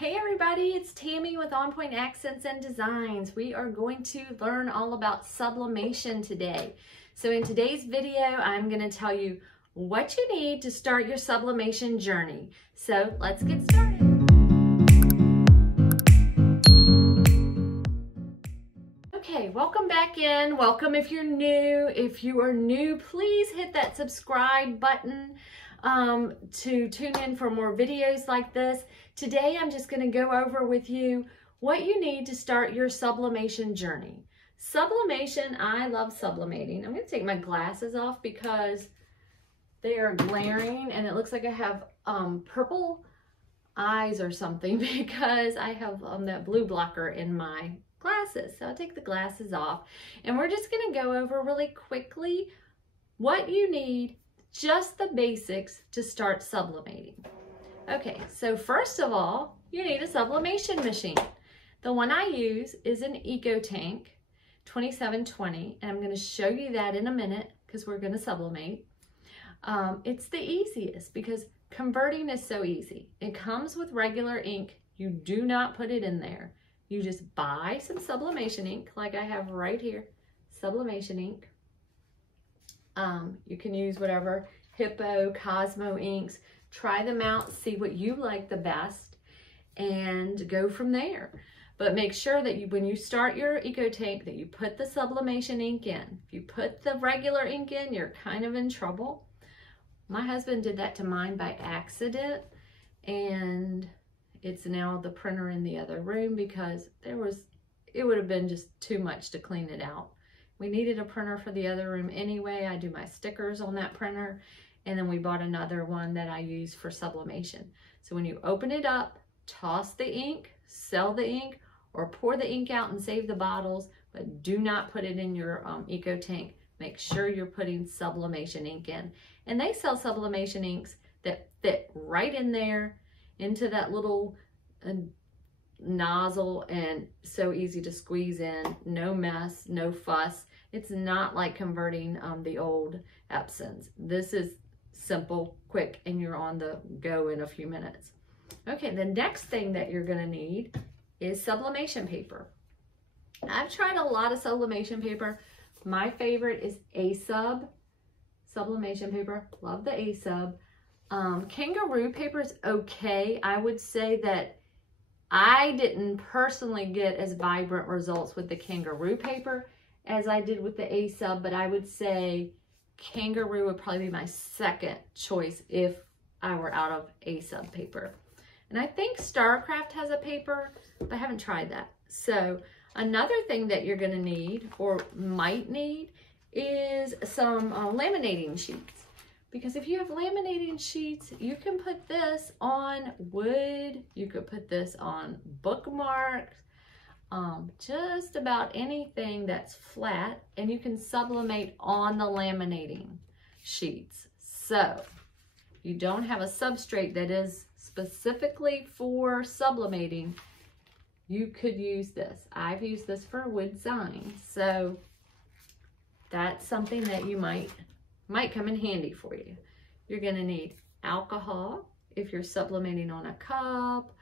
Hey everybody, it's Tammy with On Point Accents and Designs. We are going to learn all about sublimation today. So in today's video, I'm going to tell you what you need to start your sublimation journey. So let's get started. Okay, welcome back in. Welcome if you're new. If you are new, please hit that subscribe button to tune in for more videos like this. Today, I'm just going to go over with you what you need to start your sublimation journey. Sublimation, I love sublimating. I'm going to take my glasses off because they are glaring and it looks like I have purple eyes or something because I have that blue blocker in my glasses. So I'll take the glasses off and we're just going to go over really quickly what you need, just the basics to start sublimating. Okay, so first of all, you need a sublimation machine. The one I use is an EcoTank 2720, and I'm going to show you that in a minute because we're going to sublimate. It's the easiest because converting is so easy. It comes with regular ink. You do not put it in there. You just buy some sublimation ink like I have right here, sublimation ink. You can use whatever, Hippo, Cosmo inks. Try them out, see what you like the best, and go from there. But make sure that when you start your EcoTank that you put the sublimation ink in. If you put the regular ink in, you're kind of in trouble. My husband did that to mine by accident, and it's now the printer in the other room because it would have been just too much to clean it out. We needed a printer for the other room anyway. I do my stickers on that printer. And then we bought another one that I use for sublimation. So when you open it up, toss the ink, sell the ink, or pour the ink out and save the bottles, but do not put it in your EcoTank. Make sure you're putting sublimation ink in. And they sell sublimation inks that fit right in there into that little nozzle, and so easy to squeeze in, no mess, no fuss. It's not like converting the old Epsons. This is simple, quick, and you're on the go in a few minutes. Okay, the next thing that you're gonna need is sublimation paper. I've tried a lot of sublimation paper. My favorite is A-Sub sublimation paper. Love the A-Sub. Kangaroo paper is okay. I would say that I didn't personally get as vibrant results with the Kangaroo paper as I did with the A-Sub, but I would say Kangaroo would probably be my second choice if I were out of A-Sub paper. And I think Starcraft has a paper, but I haven't tried that. So another thing that you're going to need or might need is some laminating sheets. Because if you have laminating sheets, you can put this on wood, you could put this on bookmarks, just about anything that's flat, and you can sublimate on the laminating sheets. So you don't have a substrate that is specifically for sublimating, you could use this. I've used this for wood signs, so that's something that you might come in handy for you. You're going to need alcohol if you're sublimating on a cup,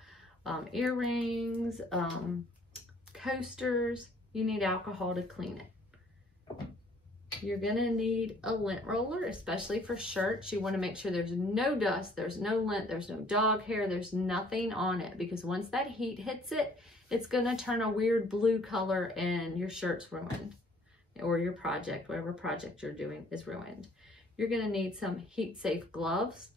earrings, coasters. You need alcohol to clean it. You're going to need a lint roller, especially for shirts. You want to make sure there's no dust, there's no lint, there's no dog hair, there's nothing on it, because once that heat hits it, it's going to turn a weird blue color and your shirt's ruined, or your project, whatever project you're doing, is ruined. You're going to need some heat-safe gloves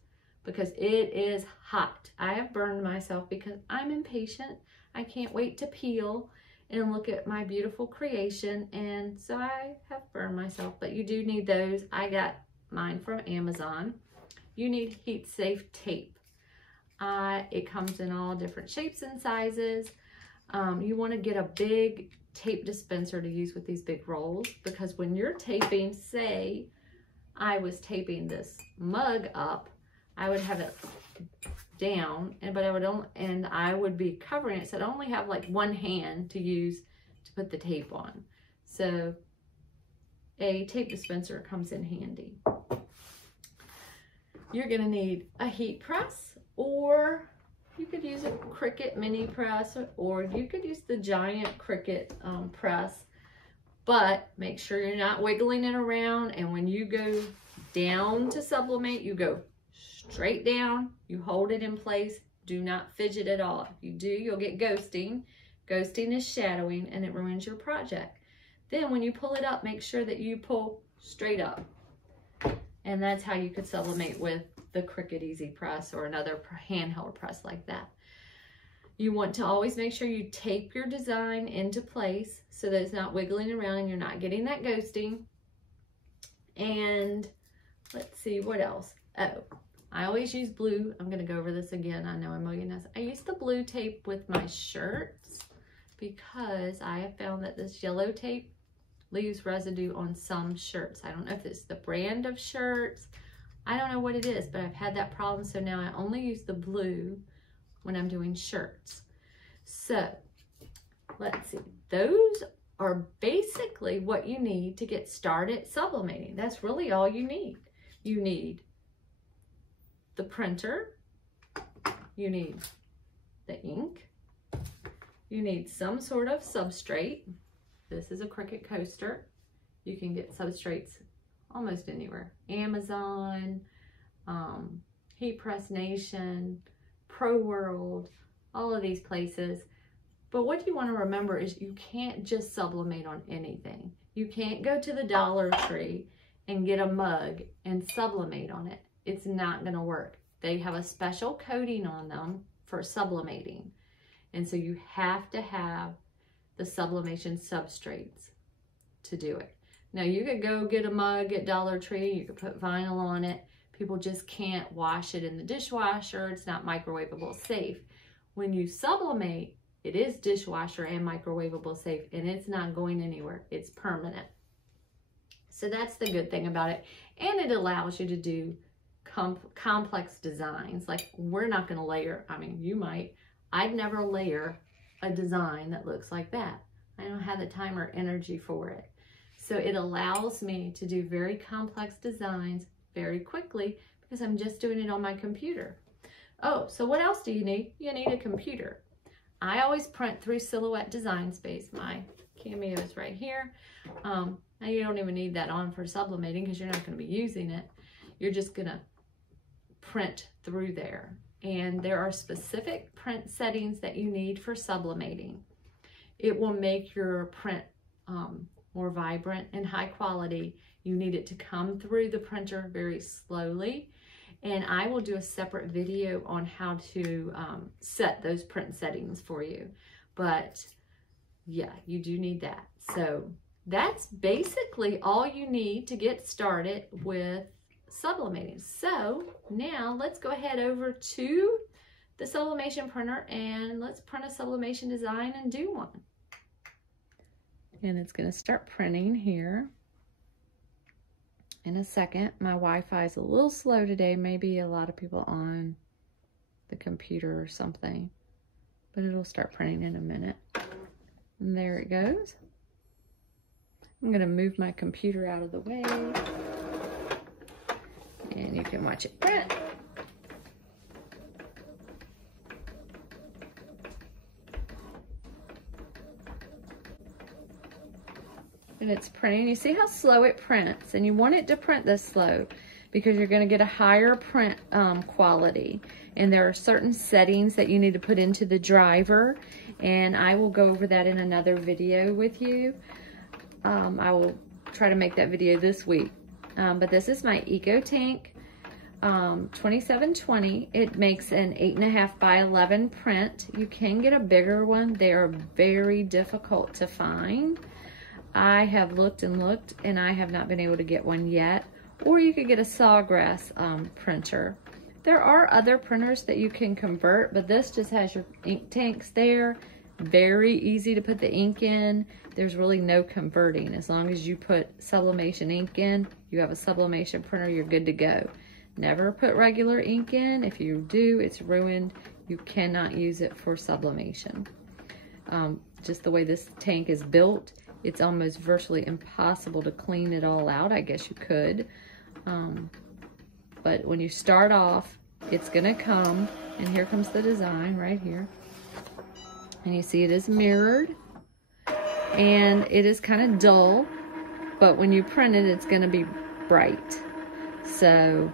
because it is hot. I have burned myself because I'm impatient. I can't wait to peel and look at my beautiful creation, and so I have burned myself, but you do need those. I got mine from Amazon. You need heat-safe tape. It comes in all different shapes and sizes. You want to get a big tape dispenser to use with these big rolls, because when you're taping, say I was taping this mug up, I would have it down, but I would be covering it, so I'd only have like one hand to use to put the tape on. So a tape dispenser comes in handy. You're going to need a heat press or You could use a Cricut mini press, or you could use the giant Cricut press, but make sure you're not wiggling it around. And when you go down to sublimate, you go straight down, you hold it in place, do not fidget at all. If you do, you'll get ghosting. Ghosting is shadowing, and it ruins your project. Then when you pull it up, make sure that you pull straight up. And that's how you could sublimate with the Cricut Easy Press or another handheld press like that. You want to always make sure you tape your design into place so that it's not wiggling around and you're not getting that ghosting. And let's see, what else? Oh, I always use blue. I'm gonna go over this again. I know a million times. I use the blue tape with my shirts because I have found that this yellow tape leaves residue on some shirts. I don't know if it's the brand of shirts. I don't know what it is, but I've had that problem. So now I only use the blue when I'm doing shirts. So let's see. Those are basically what you need to get started sublimating. That's really all you need. You need the printer. You need the ink. You need some sort of substrate. This is a Cricut coaster. You can get substrates almost anywhere. Amazon, Heat Press Nation, Pro World, all of these places. But what you want to remember is you can't just sublimate on anything. You can't go to the Dollar Tree and get a mug and sublimate on it. It's not going to work. They have a special coating on them for sublimating. And so you have to have the sublimation substrates to do it. Now you could go get a mug at Dollar Tree, you could put vinyl on it. People just can't wash it in the dishwasher. It's not microwavable safe. When you sublimate, it is dishwasher and microwavable safe, and it's not going anywhere. It's permanent. So that's the good thing about it. And it allows you to do complex designs. Like, we're not gonna layer, I mean, you might. I'd never layer a design that looks like that. I don't have the time or energy for it. So it allows me to do very complex designs very quickly because I'm just doing it on my computer. Oh, so what else do you need? You need a computer. I always print through Silhouette Design Space. My Cameo is right here. Now you don't even need that on for sublimating because you're not going to be using it. You're just going to print through there. And there are specific print settings that you need for sublimating. It will make your print more vibrant and high quality. You need it to come through the printer very slowly. And I will do a separate video on how to set those print settings for you. But yeah, you do need that. So that's basically all you need to get started with sublimating. So now let's go ahead over to the sublimation printer and let's print a sublimation design and do one. And it's going to start printing here in a second. My Wi-Fi is a little slow today. Maybe a lot of people on the computer or something, but it'll start printing in a minute. And there it goes. I'm going to move my computer out of the way and you can watch it print. And it's printing. You see how slow it prints, and you want it to print this slow because you're going to get a higher print quality. And there are certain settings that you need to put into the driver, and I will go over that in another video with you. I will try to make that video this week. But this is my EcoTank 2720. It makes an 8.5 by 11 print. You can get a bigger one. They are very difficult to find. I have looked and looked and I have not been able to get one yet. Or you could get a Sawgrass printer. There are other printers that you can convert, but this just has your ink tanks there. Very easy to put the ink in. There's really no converting. As long as you put sublimation ink in, you have a sublimation printer, you're good to go. Never put regular ink in. If you do, it's ruined. You cannot use it for sublimation. Just the way this tank is built, it's almost virtually impossible to clean it all out. I guess you could. But when you start off, it's gonna come, and here comes the design right here. And you see it is mirrored, and it is kind of dull, but when you print it, it's gonna be bright. So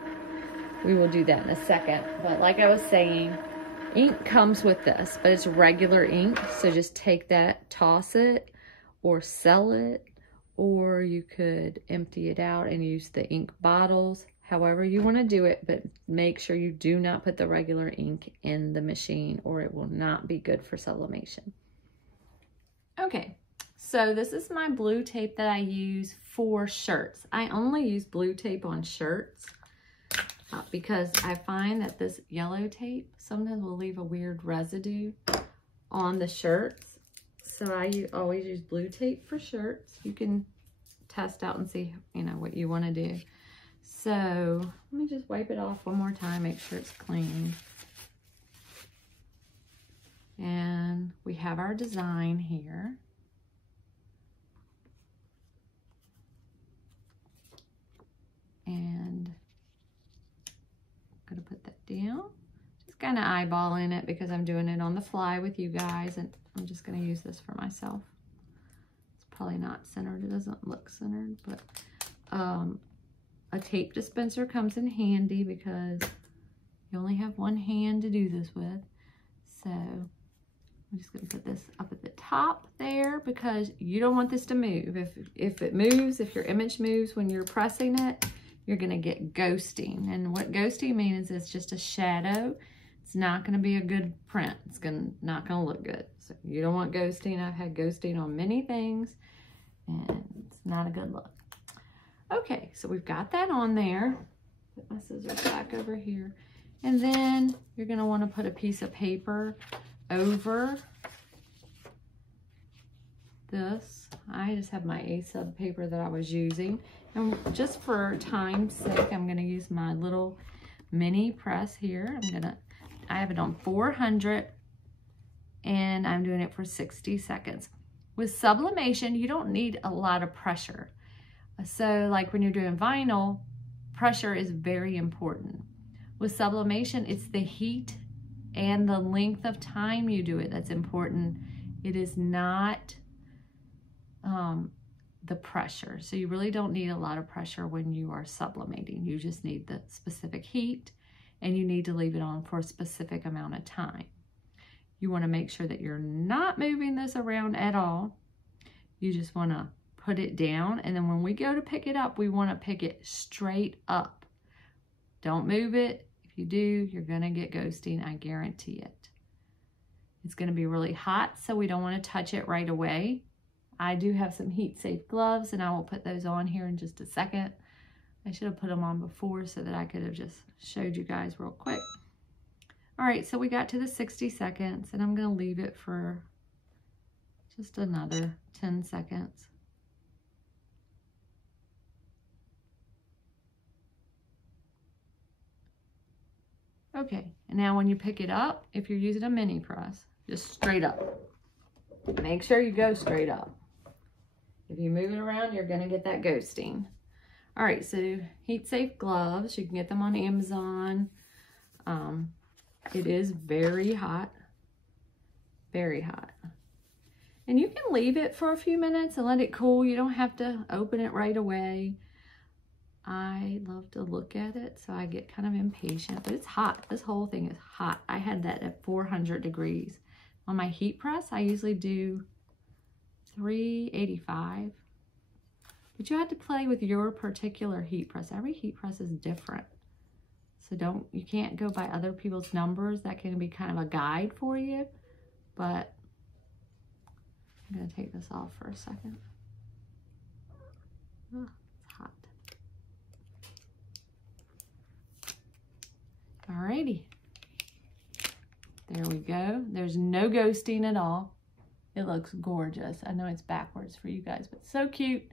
we will do that in a second. But like I was saying, ink comes with this, but it's regular ink. So just take that, toss it, or sell it, or you could empty it out and use the ink bottles, however you want to do it, but make sure you do not put the regular ink in the machine or it will not be good for sublimation. Okay, so this is my blue tape that I use for shirts. I only use blue tape on shirts because I find that this yellow tape sometimes will leave a weird residue on the shirts. So I always use blue tape for shirts. You can test out and see, you know, what you want to do. So let me just wipe it off one more time, make sure it's clean. And we have our design here. And I'm gonna put that down. Just kind of eyeballing it because I'm doing it on the fly with you guys, and I'm just gonna use this for myself. It's probably not centered, it doesn't look centered, but a tape dispenser comes in handy because you only have one hand to do this with. So I'm just gonna put this up at the top there because you don't want this to move. If it moves, if your image moves when you're pressing it, you're gonna get ghosting. And what ghosting means is it's just a shadow. It's not gonna be a good print. It's not gonna look good. So you don't want ghosting. I've had ghosting on many things and it's not a good look. Okay, so we've got that on there. Put my scissors back over here. And then you're gonna wanna put a piece of paper over this. I just have my A-sub paper that I was using. And just for time's sake, I'm gonna use my little mini press here. I have it on 400 and I'm doing it for 60 seconds. With sublimation, you don't need a lot of pressure. So like when you're doing vinyl, pressure is very important. With sublimation, it's the heat and the length of time you do it that's important. It is not the pressure. So you really don't need a lot of pressure when you are sublimating. You just need the specific heat and you need to leave it on for a specific amount of time. You want to make sure that you're not moving this around at all. You just want to put it down, and then when we go to pick it up, we want to pick it straight up. Don't move it. If you do, you're going to get ghosting, I guarantee it. It's going to be really hot, so we don't want to touch it right away. I do have some heat-safe gloves, and I will put those on here in just a second. I should have put them on before so that I could have just showed you guys real quick. All right, so we got to the 60 seconds, and I'm going to leave it for just another 10 seconds. Okay, and now when you pick it up, if you're using a mini press, just straight up. Make sure you go straight up. If you move it around, you're gonna get that ghosting. All right, so heat-safe gloves, you can get them on Amazon. It is very hot, very hot. And you can leave it for a few minutes and let it cool. You don't have to open it right away. I love to look at it, so I get kind of impatient, but it's hot. This whole thing is hot. I had that at 400 degrees. On my heat press, I usually do 385. But you have to play with your particular heat press. Every heat press is different. So you can't go by other people's numbers. That can be kind of a guide for you, but I'm gonna take this off for a second. Oh, it's hot. Alrighty, there we go. There's no ghosting at all. It looks gorgeous. I know it's backwards for you guys, but so cute.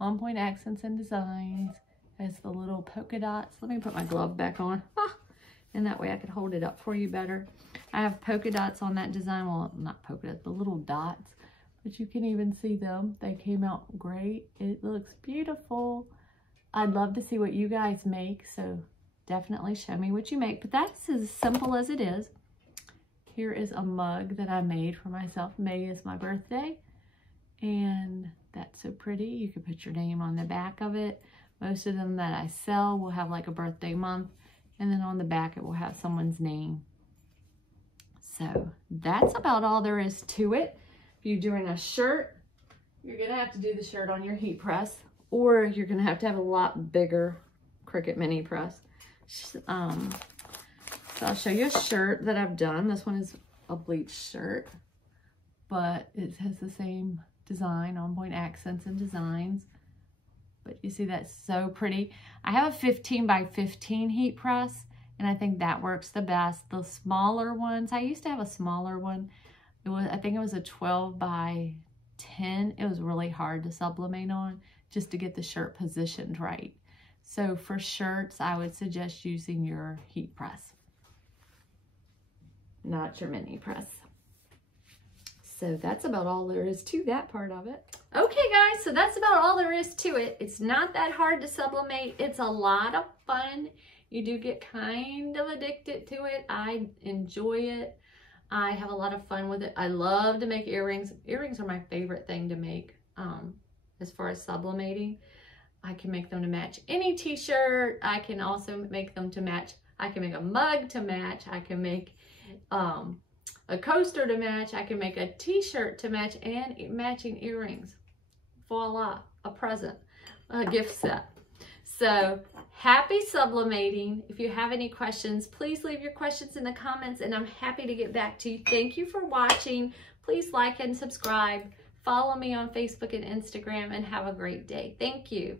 On Point Accents and Designs has the little polka dots. Let me put my glove back on. And that way I could hold it up for you better. I have polka dots on that design. Well, not polka dots, the little dots. But you can even see them. They came out great. It looks beautiful. I'd love to see what you guys make. So definitely show me what you make. But that's as simple as it is. Here is a mug that I made for myself. May is my birthday. And that's so pretty. You can put your name on the back of it. Most of them that I sell will have like a birthday month. And then on the back it will have someone's name. So that's about all there is to it. If you're doing a shirt, you're going to have to do the shirt on your heat press. Or you're going to have a lot bigger Cricut mini press. So I'll show you a shirt that I've done. This one is a bleached shirt. But it has the same design, on-point accents and designs. But you see that's so pretty. I have a 15 by 15 heat press, and I think that works the best. The smaller ones, I used to have a smaller one. I think it was a 12 by 10. It was really hard to sublimate on just to get the shirt positioned right. So for shirts, I would suggest using your heat press, not your mini press. So that's about all there is to that part of it. Okay guys, so that's about all there is to it. It's not that hard to sublimate. It's a lot of fun. You do get kind of addicted to it. I enjoy it. I have a lot of fun with it. I love to make earrings. Earrings are my favorite thing to make as far as sublimating. I can make them to match any t-shirt. I can also make them to match. I can make a mug to match. I can make a coaster to match. I can make a t-shirt to match, and matching earrings. Voila, a present, a gift set. So happy sublimating. If you have any questions, please leave your questions in the comments and I'm happy to get back to you. Thank you for watching. Please like and subscribe. Follow me on Facebook and Instagram and have a great day. Thank you.